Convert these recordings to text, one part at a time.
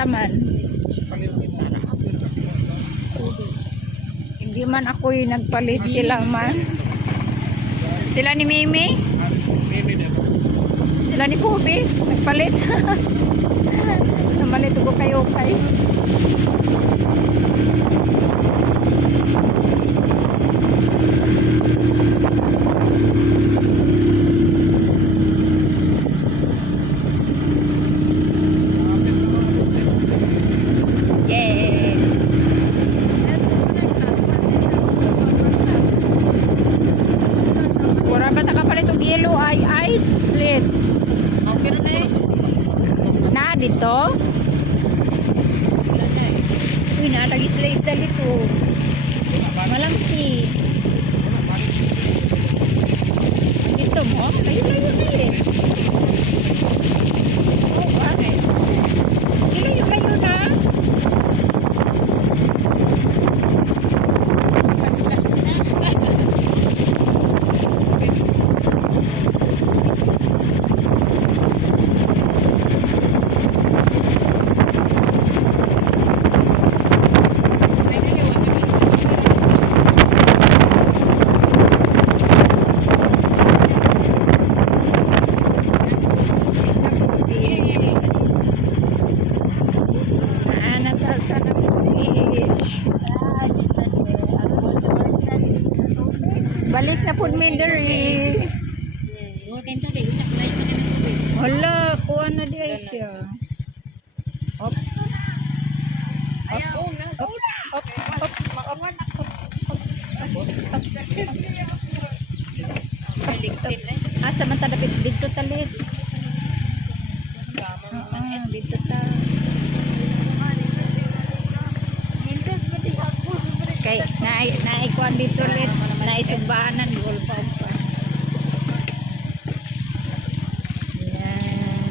asa man. Hindi man ako'y nagpalit, sila man. Sila ni Mimi? Sila ni Pubi? Nagpalit. Namalit ko kayo kay. Yellow eye ice split. Okay na eh. Na dito. Uy, na lagi sila isda dito. Malamsi. Dito mo? Layo-layo na eh. Oh, bakit? Layo-layo na. Balik na po mi diri. Hala, kuha na di ay siya. Op. Asa man ta dapat dito talit. Dito ta. Kay naikuan dito ulit, naisugbahanan gol pa pa. Yan.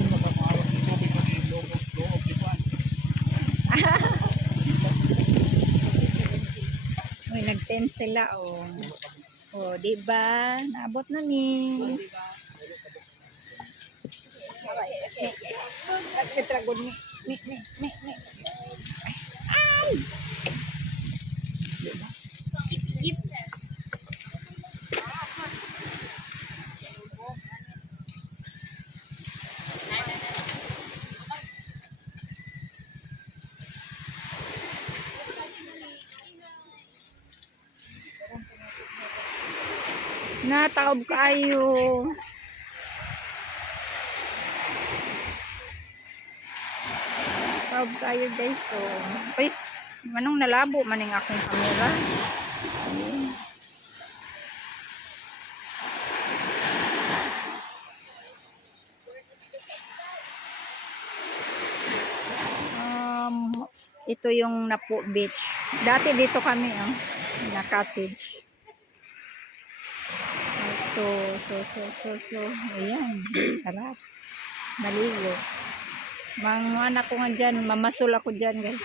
Uy, nag-tent sila oh. Oh, di ba? Naabot na ni. Nagtitragon ni. Ay! Nataob kayo. Taob kayo guys. So, uy, manong nalabo maning akong camera. Ito yung Napo Beach. Dati dito kami na cottage. So. Ayan. Sarap. Naligo. Mga anak ko nga dyan. Mamasul ako dyan guys.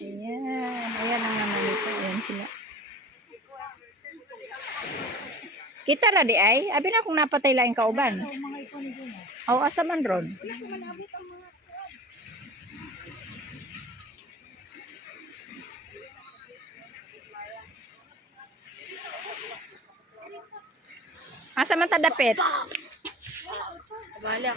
Ayan. Ayan ang naman ito. Ayan sila. Kita ra di ay. Abi na kung napatay laing kauban. O asa man ron. Asa man ta dapit. Balik.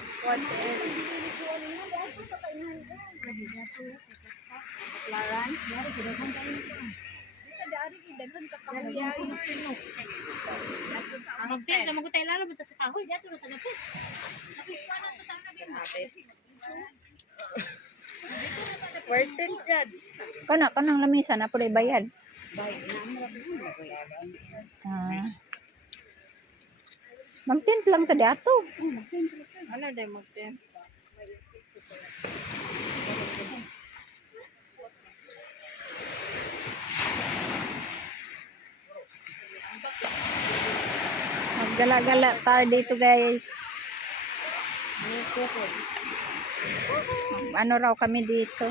Magtin na magutay lalo basta sa kahoy dato na tagapit. Nakuha na to sana din natin. Worth it jud. Kanang lamisa na pulay bayad. Bayad na Mag-tent lang ta dato. Ano day mag-tent? Maggala-gala tayo dito guys. Ano raw kami dito?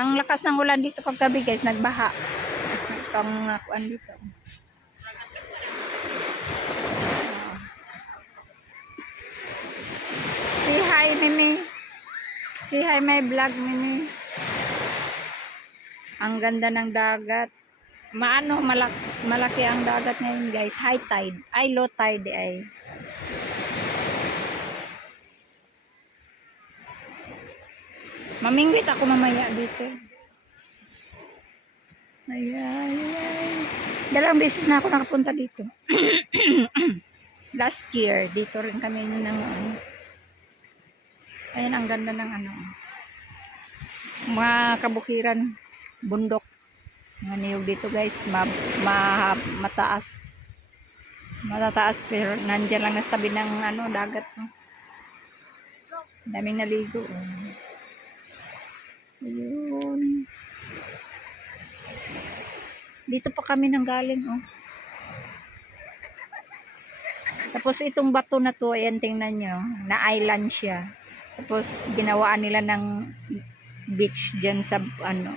Ang lakas ng ulan dito paggabi guys, nagbaha. Pang kuan dito. Say hi, Mimi. Say hi, my vlog, Mimi. Ang ganda ng dagat. Malaki ang dagat ngayon guys. High tide. Ay, low tide ay. Mamingwit ako mamaya dito. Ay, ay, ay. Dalawang beses na ako nakapunta dito. Last year, dito rin kami ng ano. Ayan, ang ganda ng ano. Mga kabukiran, bundok. Mga niyog dito guys, mataas. Matataas pero nandiyan lang sa tabi ng ano, dagat. No? Daming naligo. Ayun. Dito pa kami nang galing. Oh. Tapos itong bato na to, ayan tingnan nyo, na island siya. Tapos ginawaan nila ng beach dyan sa ano.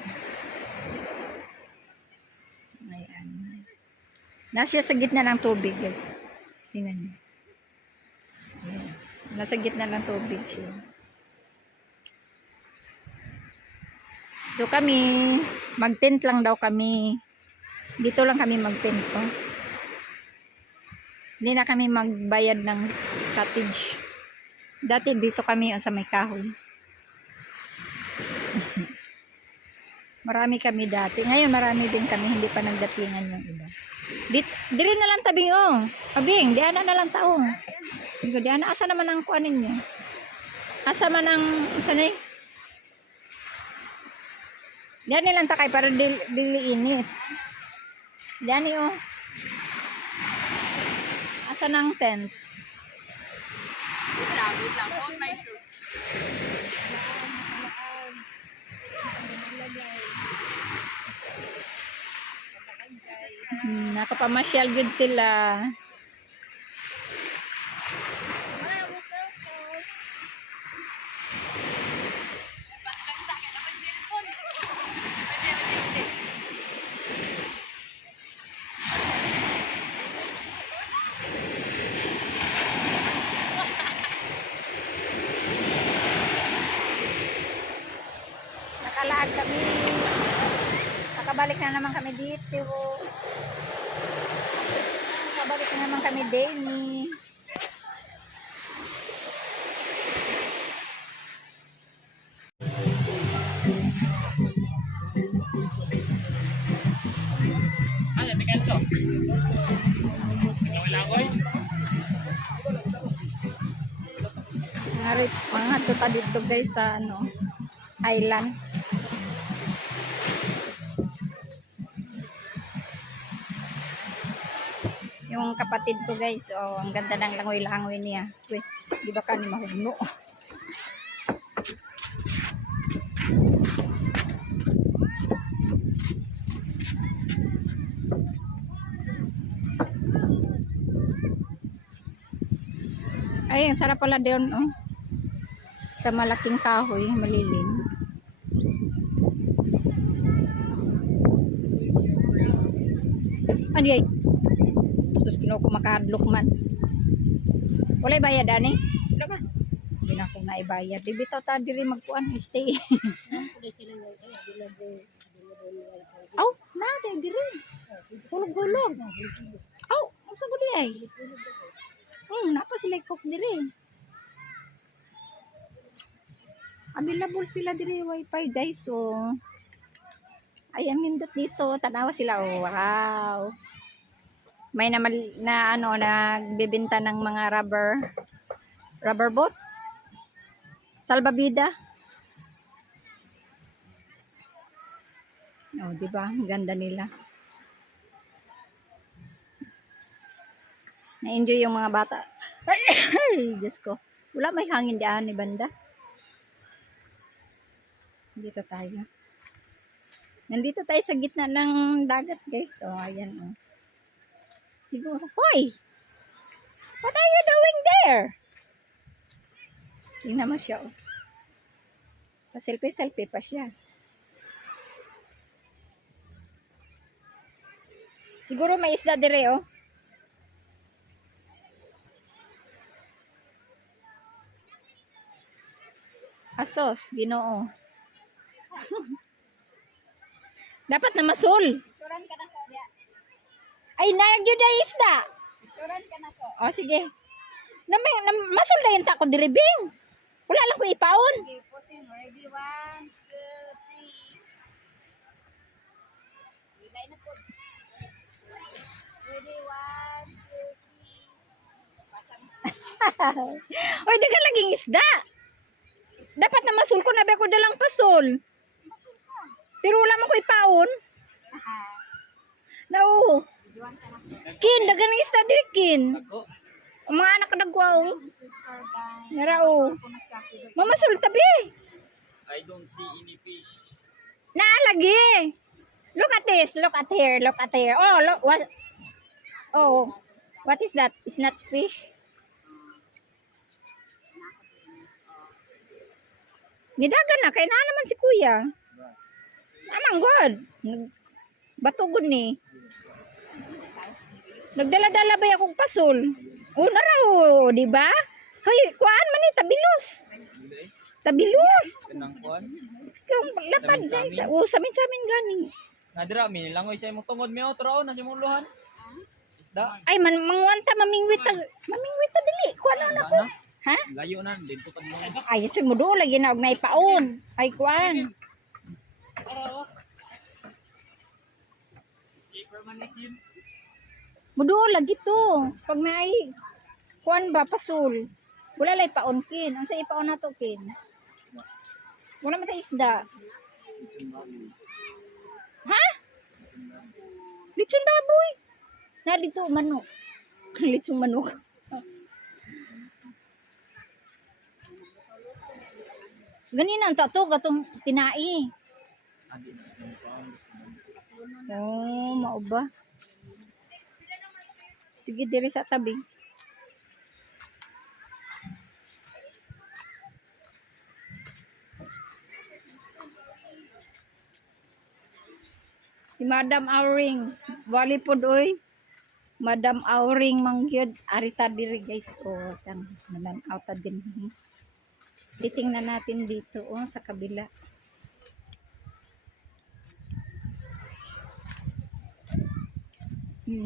Ayan. Nasa sa gitna ng tubig. Eh. Tingnan nyo. Ayan. Nasa gitna ng tubig siya. So kami, mag-tent lang daw kami. Dito lang kami mag-tent. Oh. Hindi na kami magbayad ng cottage. Dati dito kami sa may kahoy. Marami kami dati. Ngayon marami din kami. Hindi pa nagdatingan yung iba. Dire na lang tabi oh. Abing, diana na lang taong. Sige, diana asa naman ang kuanin niyo? Asa man ang sanay? Diyan nilang takay para dili init. Diyan oh. Asa nang tent? Wait lang. Hold my shoes. Nakapamasyal good sila. Nakalaag kami. Nakabalik na naman kami dito. Nakabalik na naman kami Denny. Ano, tingnan to. Wala ko eh. Mga tuta dito guys sa ano, island. Yung kapatid ko guys, oh, ang ganda ng langoy-langoy niya. Uy, di ba ka ni mahugno? Ay, ang sarap pala doon, oh. Sa malaking kahoy, malilim. Ano yay? Sus, kinuha ko makahadlok man. Walay bayad, ani? Wala ba? Hindi na akong naibayad. Di bitaw ta diri magkuan, stay. Aw, nada, diri. Hulog-hulog. Aw, ang sa gudi ay. Napa sila cook diri. Available sila diri wifi guys, so. Ayan nindot dito, tanawa sila, oh. Wow. May na ano nagbebenta ng mga rubber boat. Salbabida. Oh, di ba? Ganda nila. Na-enjoy yung mga bata. Ay, Diyos ko. Wala may hangin diyan ni banda. Dito tayo. Nandito tayo sa gitna ng dagat, guys. Oh, ayan, oh. Siguro. Hoy! What are you doing there? Tingnan mo siya, oh. Pa-selfie-selfie pa siya. Siguro may isda dire oh. Asos, Ginoo. Dapat na masul. Suran ka na ko dia. Ay, nayag yun na isda. Suran ka na ko. O, sige. Masul na yun tako diribing. Wala lang ko ipaon. Okay, pusin. Ready? 1, 2, 3. Ilay na po. Ready? 1, 2, 3. Oy, di ka laging isda. Dapat na masul ko na ba ko dalang pasul. Pero wala man ko ipaon. No. Videoan ka na ko. Kin, dagan ng isda diri kin. Ako. Ang mga anak kadagwaong. Sister guys. Narao. Kung nagkakita. Mamasul tabi. I don't see any fish. Naalagi. Look at this. Look at here. Look at here. Oh, look. What? Oh. What is that? It's not fish. Nidagan na. Kaya na naman si kuya. Amang God. Batugod ni. Nagdala-dala ba akong pasul? Oh, naraw. Diba? Hoy, kuhaan man ni. Tabilos. Tabilos. Kanang kuan. Kung lapad dyan sa... Oh, samin-samin gani. Nadira mi langoy sa imong tungod mi otro na sa imong luhan. Isda. Ay, mangwanta, mamingwit ta dili. Kuha na ako. Ha? Layo na dito pag mo. Ay, si mo doon, lagi na og naipaon. Ay, kuhan. Skipper man nikin. Mo doon, lagi to. Pag naay, kuhan ba, pasul. Wala lay paon, kin. Ang sa ipaon na to, kin. Wala man sa isda. Ha? Lechon baboy. Na dito, manok. Lechon manok. Ganina ang tato, gatong tinai. Oh, mao ba? Sige, diri sa tabi. Si Madam Auring, wali pod oy. Madam Auring mangyod arita diri guys. Oh, tang naman outa din. Titingnan natin dito oh sa kabila.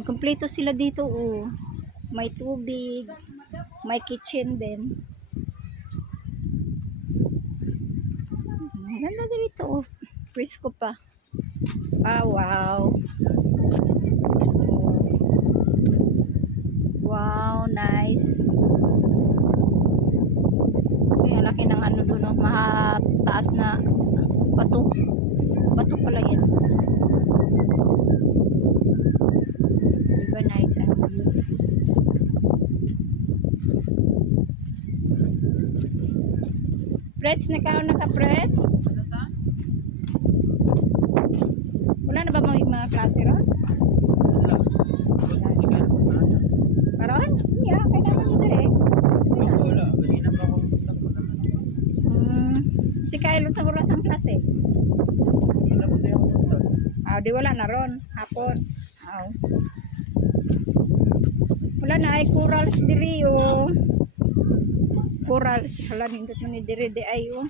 Kompleto sila dito oh. May tubig, may kitchen din. Ganda dito oh. Frisco pa. Ah, wow. Wow, nice. Ang laki ng ano doon, no? Mataas na bato. Bato pala yan. Diba nice ang view? Freds, nakaon na ka, Freds? Wala na ba mga klase ron? Karon? Yeah, kailangan mo dali. Wala, ganina pa ako punta ko naman. Si Kyle sa oras ang klase. Wala mo tayo punta. Ah, di wala na ron. Hapon. Aw. Wala na ay corals diri oh. Corals. Hala nindot mo ni diri di ay oh.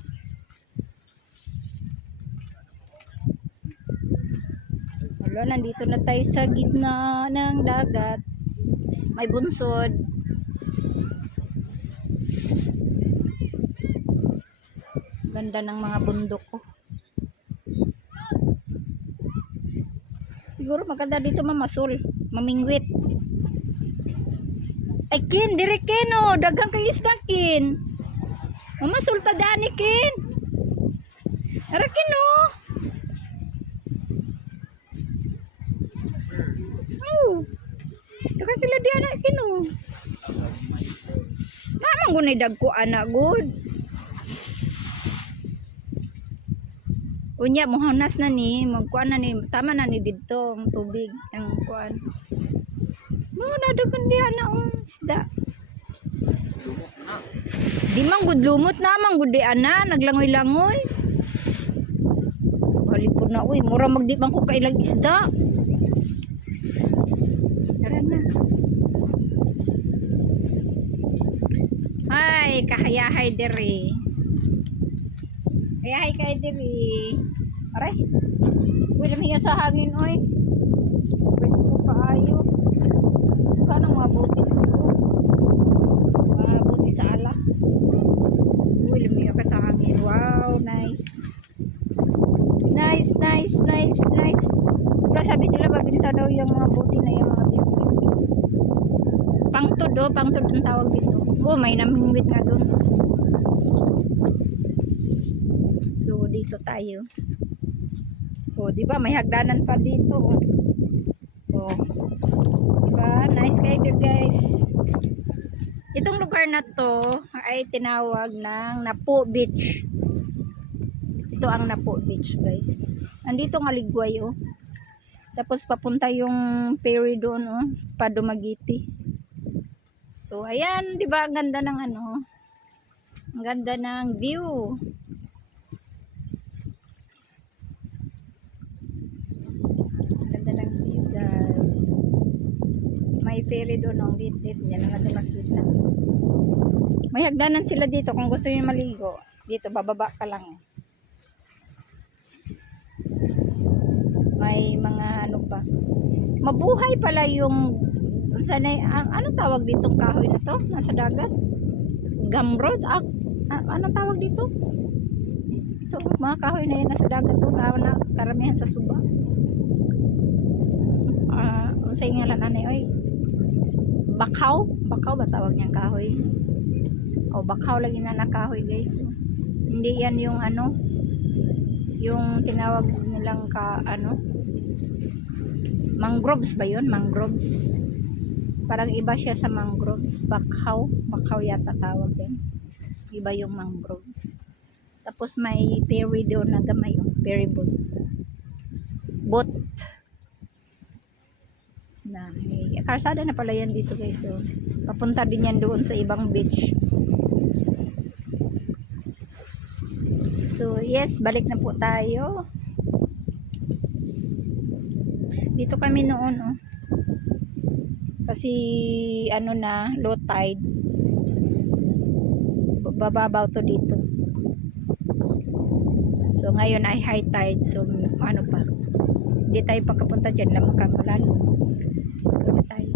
Wala, nandito na tayo sa gitna ng dagat. May bunsod. Ganda ng mga bundok ko. Siguro maganda dito mamasul, mamingwit. Ay kin, dire kin oh, daghang kay isda kin. Mamasul ta dani kin. Ara kin oh. Oh. Daghang sila di anak kin oh. Namang gunay dagko anak good. Unya mohanas na ni, magkuan na ni, tama na ni didto ang tubig, ang kuan. No, nadagan di ana ang isda. Di man gud lumot na man gud di ana, naglangoy-langoy. Halipod na uy, mura magdi man ko kailang isda. kahayahay diri. Kayahay kay diri. Aray. Uy, lamiya sa hangin oy. Presko kaayo. Kanang mabuti dito. Mabuti sa ala. Uy, lamiya ka sa hangin. Wow, nice. Nice, nice, nice, nice. Pero sabi nila mabinta daw yung mga buti na yung mga dito. Pangtod oh, pangtod ang tawag dito. Oh, may namingwit nga doon. So, dito tayo. Oh, di ba may hagdanan pa dito. Oh. Di ba? Nice kayo guys. Itong lugar na to ay tinawag ng Napo Beach. Ito ang Napo Beach, guys. Andito nga Ligway oh. Tapos papunta yung ferry doon oh, pa Dumaguete. So, ayan, 'di ba? Ang ganda ng ano. Ang ganda ng view. Ang ganda ng view, guys. May ferry doon, ang lit-lit. Yan lang natin makita. May hagdanan sila dito kung gusto niyo maligo. Dito, bababa ka lang. May mga ano pa. Mabuhay pala yung sanay, anong tawag ditong kahoy na to? Nasa dagat? Gamrod? Anong tawag dito? Ito, mga kahoy na yan nasa dagat to. Na karamihan sa Suba. Sa ngalan anay, oy. Bakaw? Bakaw ba tawag niyang kahoy? O, bakaw lagi na nakahoy, guys. Hindi yan yung ano, yung tinawag nilang mangroves ba yun? Mangroves. Parang iba siya sa mangroves. Bakaw. Bakaw yata tawag din. Iba yung mangroves. Tapos may ferry doon na gamay yung ferry boat. Boat. Na, karsada na pala yan dito guys. So, papunta din yan doon sa ibang beach. So, yes. Balik na po tayo. Dito kami noon oh. Kasi ano na, low tide. Bababaw to dito. So ngayon ay high tide. So ano pa. Hindi tayo pagkapunta dyan lang kang malalim. So na tayo.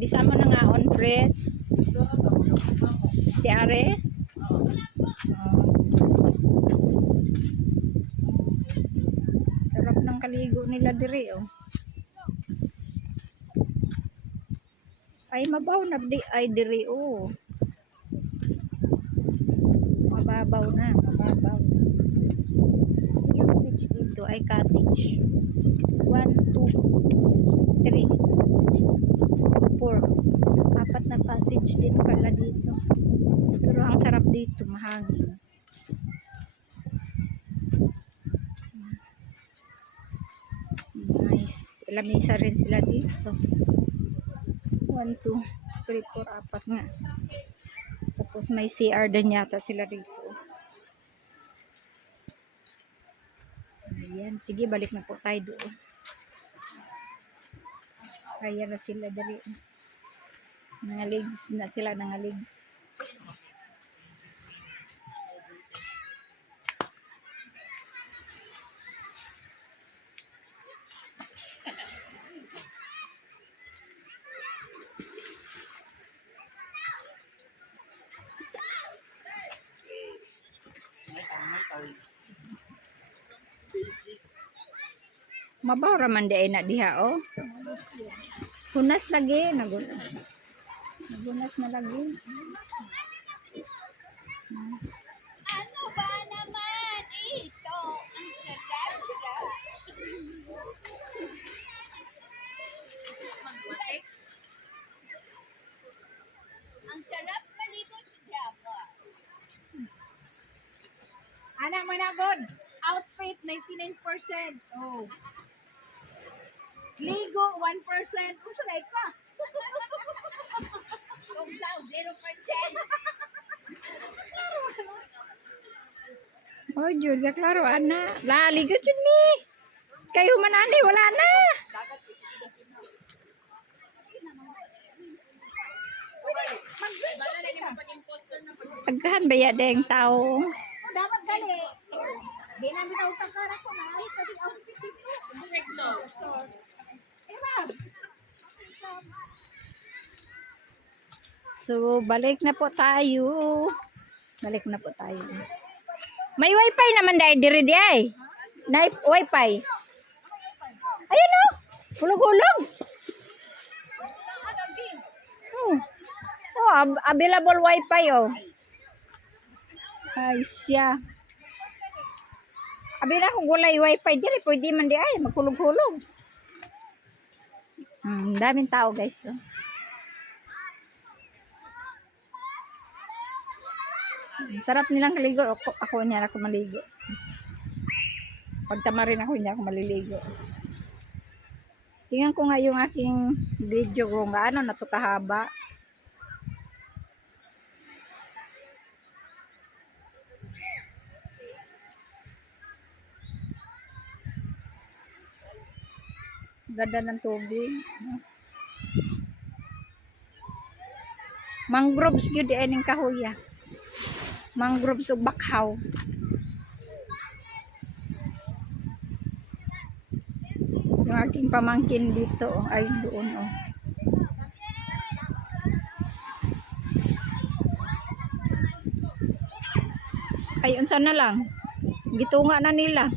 Disama na nga on friends. Di are? Sarap ng kaligo nila diri oh. Ay mabaw na ay diri oh. Mababaw na, mababaw. Yung beach dito ay cottage. 1, 2, 3, 4. Apat na cottage din pala dito. Pero ang sarap dito, mahangin. Nice. Lamisa rin sila dito. 1, 2, 3, 4, apat nga. Tapos may CR din yata sila dito. Ayan. Sige, balik na po tayo doon. Kaya na sila dali. Nangaligs na sila, nangaligs. Mabaw raman di ay na diha oh. Hunas lagi, nagunas na lagi. Ano ba naman ito? Ang sarap-sarap. Ang sarap maligo sa Java. Anak managod, outfit 99%. Oh. Ligo 1%. Unsa na ka? Kung sa 0%. Oh, Jud, klaro, ana. Lali ka, Jud, ni. Kayo manani, wala na. Aghan ba ya deng tao? Dapat gali. Di namin na utakara ko na. Ay, sabi ako sisito. So, balik na po tayo. Balik na po tayo. May wifi naman dahil diri di ay. Wifi. Ayan o. Hulog-hulog. Oh. Oh, available wifi oh. Ay siya. Abi na kung gulay wifi diri, pwede man di ay magkulog-hulog. Daming tao guys. Oh. Sarap nilang kaligo. Ako niya ako maligo. Pagtama rin ako niya ako maliligo. Tingnan ko nga yung aking video kung gaano na to kahaba. Ganda ng tubig. Mangroves gyud di aning kahoy. Mangroves ug bakhaw. Yung aking pamangkin dito ay doon oh. Ay unsa na lang. Gitunga na nila.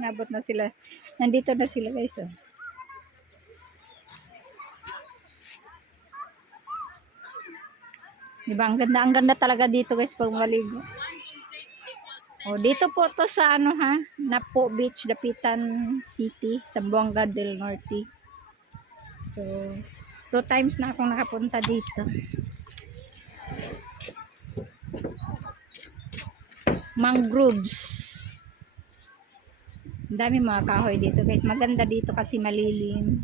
Nabot na sila. Nandito na sila guys. Oh. Diba? Ang ganda talaga dito guys pag maligo. Oh, dito po to sa ano ha, Napo Beach, Dapitan City, Zamboanga del Norte. So, 2 times na akong nakapunta dito. Mangroves. Ang daming mga kahoy dito guys. Maganda dito kasi malilim.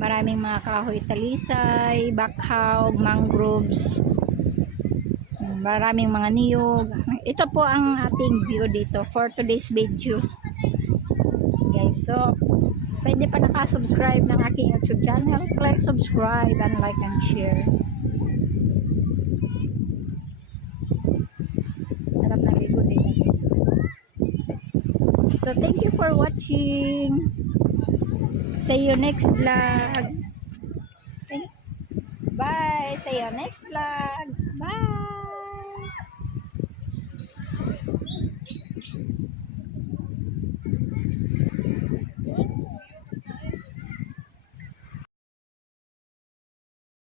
Maraming mga kahoy talisay, bakhaw, mangroves. Maraming mga niyog. Ito po ang ating view dito for today's video. Guys, so sa hindi pa nakasubscribe ng aking YouTube channel, click subscribe and like and share. Sarap na ligo dito. So thank you for watching. See you next vlog. Bye. See you next vlog. Bye.